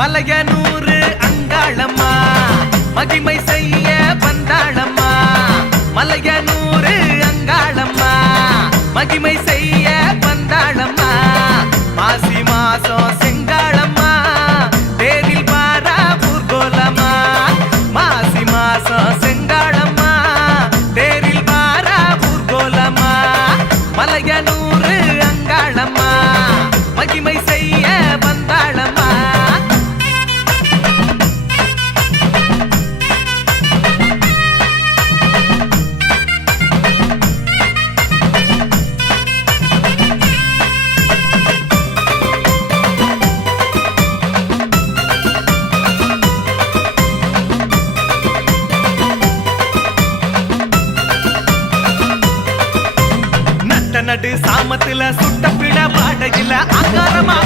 மலையனூரு அங்காளம்மா மகிமை செய்ய வந்தாளம்மா. மலையனூரு அங்காளம்மா மகிமை செய்ய வந்தாளம்மா. மாசி மாசம் செங்காளம்மா தேரில் பாரா ஊர்கோலம்மா. மாசி மாசம் செங்காளம்மா தேரில் பாரா ஊர்கோலம்மா. மலையனூரு அங்காளம்மா மகிமை செய்ய வந்தாளம்மா. நடு சாமத்துல சுட்ட பிட பாடையில ஆகாரமா